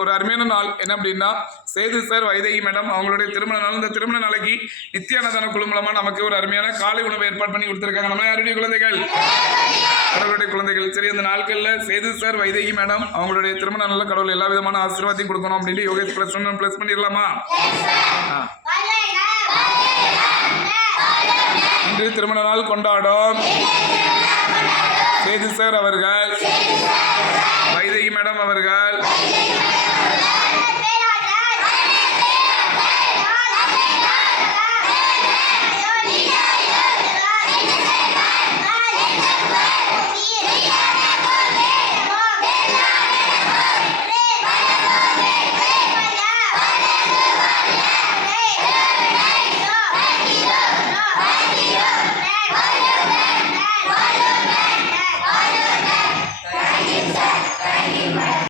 ஒரு அருமையான நாள் என்ன அப்படின்னா சேது சார் வைதேகி மேடம் அவங்களுடைய திருமண நாள். இந்த திருமண நாளைக்கு நித்தியானதான குழு மூலமா நமக்கு ஒரு அருமையான காலை உணவு ஏற்பாடு பண்ணி கொடுத்துருக்காங்க. நம்ம யாருடைய குழந்தைகள்? கடவுளுடைய குழந்தைகள். சரி, அந்த நாட்கள்ல சேது சார் வைதேகி மேடம் அவங்களுடைய திருமண நாளில் கடவுள் எல்லா விதமான ஆசீர்வாதத்தையும் கொடுக்கணும் அப்படின்ட்டு யோகேஷ் பிளஸ் பண்ணிடலாமா? இன்று திருமண நாள் கொண்டாடும் சேது சார் அவர்கள், வைதேகி மேடம் அவர்கள்